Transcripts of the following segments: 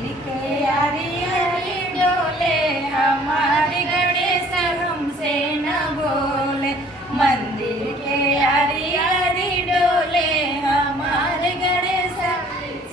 के यारी यारी डोले हमारे गणेश हमसे न बोले। मंदिर के यारी यारी डोले हमारे गणेश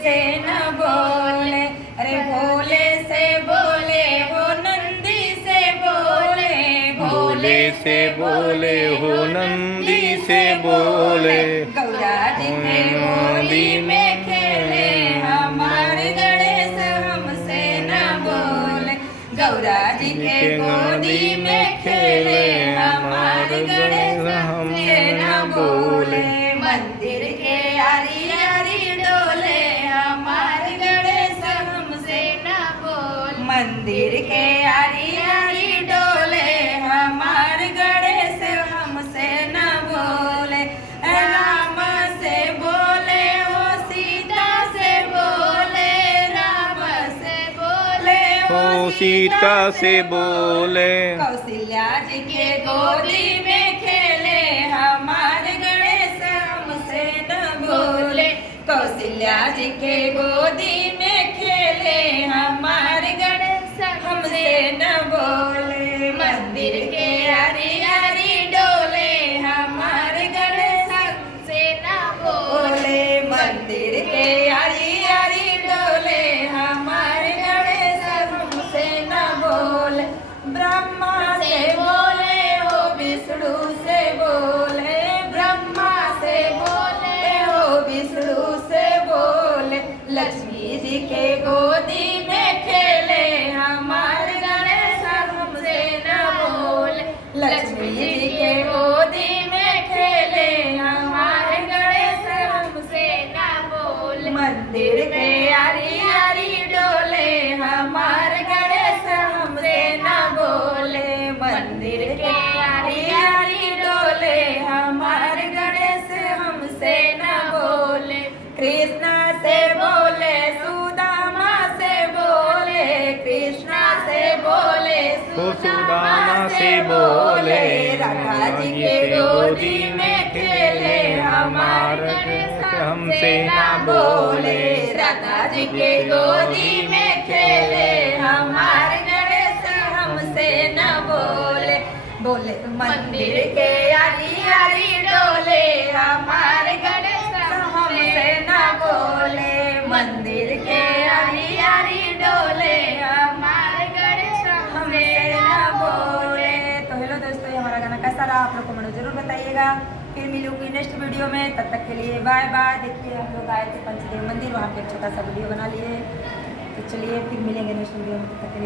से न बोले। अरे भोले से बोले हो नंदी से बोले, भोले से बोले हो नंदी से बोले। गौरा जी के गोदी में खेले हमारे गणेश हमसे न बोले। गौरा जी के गोदी में खेले हमारे गणेश हमसे न बोले। मंदिर के यारी यारी डोले हमारे गणेश हमसे न बोले। मंदिर के यारी यारी डोले हमारे गणेश हमसे न बोले। राम से बोले हो सीता से बोले, राम से बोले हो सीता से बोले। कौशल्या जी के गोदी में खेले हमारे गणेश हमसे न बोले। कौशल्या जी के गोदी में खेले हमारे गणेश हमसे न बोले। मंदिर के यारी यारी डोले हमारे गणेश हमसे न बोले। मंदिर के यारी यारी डोले हमारे गणेश हमसे न बोले। ब्रह्मा से बोले हो विष्णु से बोले, ब्रह्मा से बोले हो विष्णु से बोले। लक्ष्मी जी के गोदी में खेले हमारे गणेश हमसे न बोले। लक्ष्मी जी के गोदी में खेले हमारे गणेश हमसे न बोले। मंदिर के यारी यारी डोले हमारे गणेश हमसे न बोले। मंदिर के यारी यारी डोले हमारे गणेश हमसे न बोले। कृष्णा से बोले सुदामा से बोले, कृष्णा से बोले सुदामा से बोले। राधा जी के गोदी में खेले हमारे गणेश हमसे न बोले। राधा जी के गोदी में खेले हमारे गणेश हमसे न बोले। बोले मंदिर के यारी यारी डोले हमारे गणेश हमसे न बोले। मंदिर के यारी यारी डोले हमारे गणेश हमसे न बोले। तो हेलो दोस्तों, ये हमारा गाना कैसा रहा आप लोग को मुझे जरूर बताइएगा। फिर मिलूंगी नेक्स्ट वीडियो में, तब तक के लिए बाय बाय। देखिए हम लोग आए थे पंचदेव मंदिर, वहाँ पे एक छोटा सा वीडियो बना लिए। तो चलिए फिर मिलेंगे नेक्स्ट वीडियो में, तब तक के लिए।